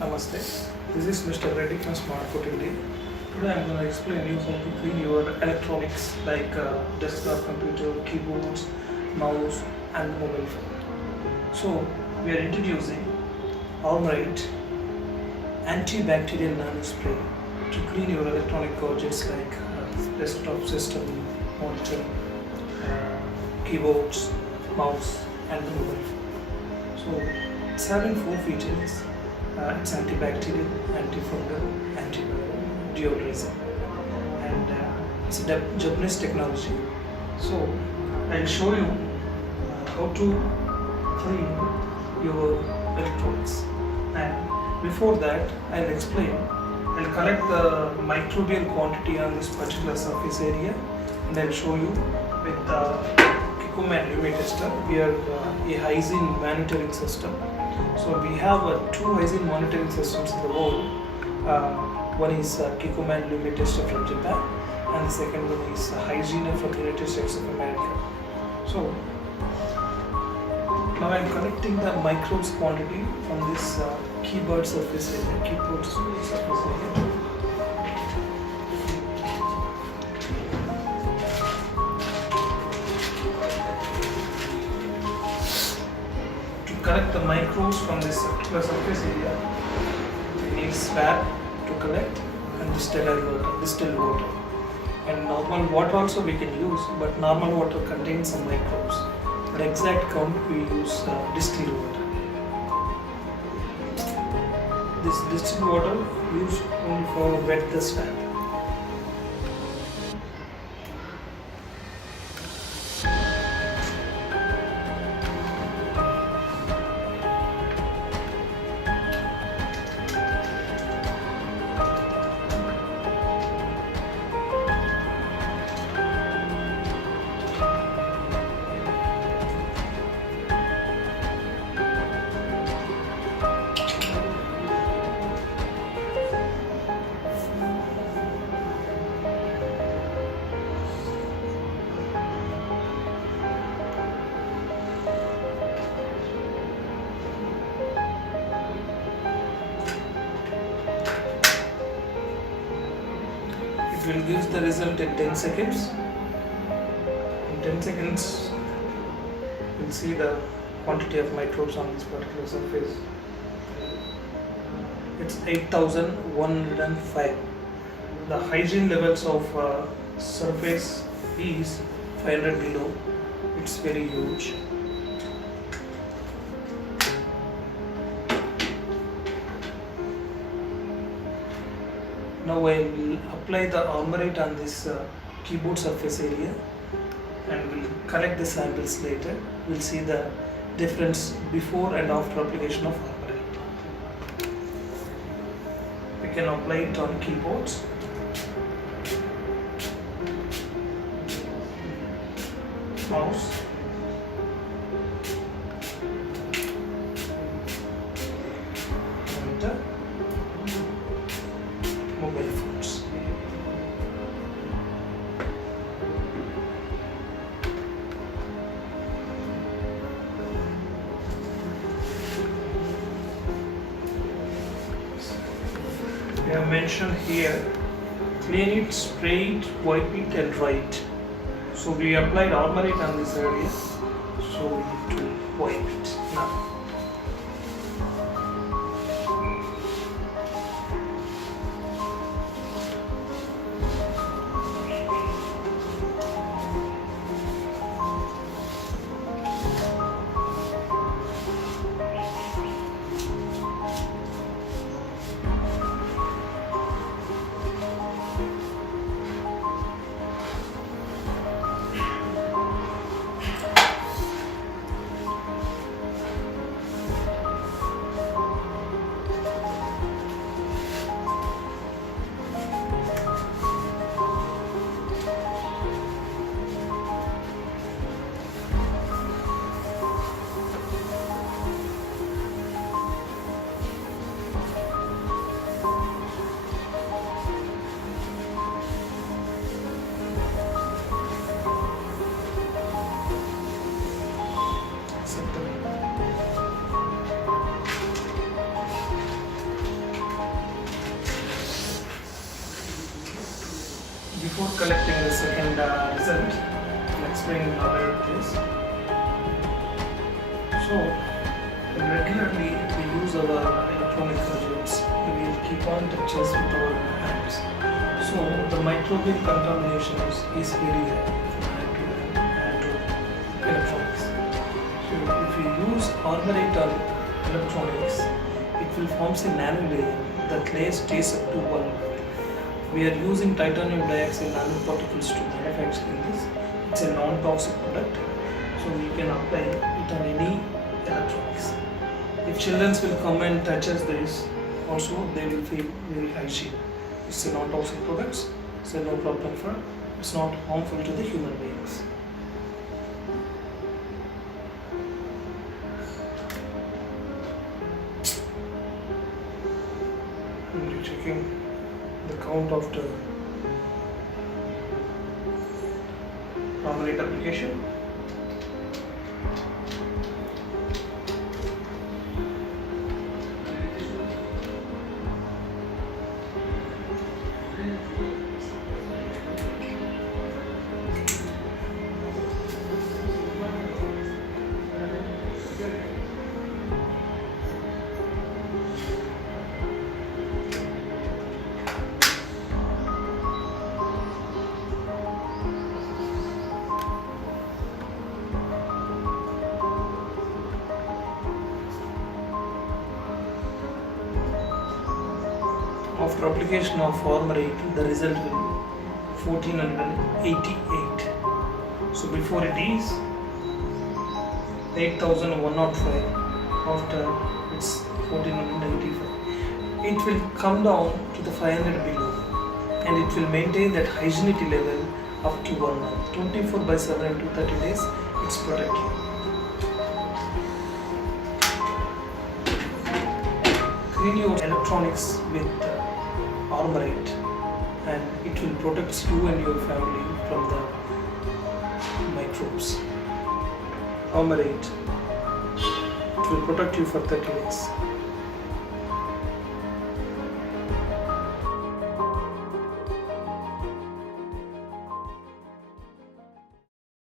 Namaste. This is Mr. Reddy from Smartphone India. Today I am going to explain you how to clean your electronics like desktop computer, keyboards, mouse and mobile phone. So we are introducing Armor8 antibacterial nano spray to clean your electronic gadgets like desktop system, monitor, keyboards, mouse and the mobile phone. So it's having 4 features. It's antibacterial, antifungal, antiviral, deodorizing, and it's a Japanese technology. So I'll show you how to clean your electronics. And before that, I'll collect the microbial quantity on this particular surface area, and I'll show you with the nanometer tester. We are a hygiene monitoring system. So we have 2 hygiene monitoring systems in the world. One is Kikuman nanometer tester from Japan, and the second one is Hygiene from the United States of America. So now I am collecting the microbes quantity from this keyboard surface area. Collect the microbes from this particular surface area. We need swab to collect and distilled water. And normal water also we can use, but normal water contains some microbes. For exact count we use distilled water. This distilled water used only for wet the swab. It will give the result in 10 seconds. In 10 seconds, you will see the quantity of microbes on this particular surface. It's 8105. The hygiene levels of surface is 500 below. It's very huge. Now I will apply the Armor8 on this keyboard surface area, and we'll collect the samples later. We'll see the difference before and after application of Armor8. We can apply it on keyboards, mouse, monitor, mobile phones. We have mentioned here, clean it, spray it, wipe it and dry it. So we applied Armor8 on this area, so we need to wipe it now. and result. I'll explain how it is. So regularly we use our electronic gadgets. We will keep on touches with our hands. So the microbial contamination is very high from hand to electronics. So if we use Armor8 on electronics, it will form a nano layer that layer stays up to 1 month. We are using titanium dioxide nanoparticles to manufacture this. It's a non-toxic product, so we can apply it on any electronics. If children will come and touch this, also they will feel very hygiene. It's a non-toxic product, so no problem for. It's not harmful to the human beings. I'm checking the count of the Armor8 application. After application of Armor8, the result will be 1488. So before it is 8105. After it's 1485. It will come down to the 500 below, and it will maintain that hygienic level up to 1 month. 24/7 to 30 days, it's protected. Clean your electronics with Armor8, and it will protect you and your family from the microbes. Armor8, it will protect you for 30 days.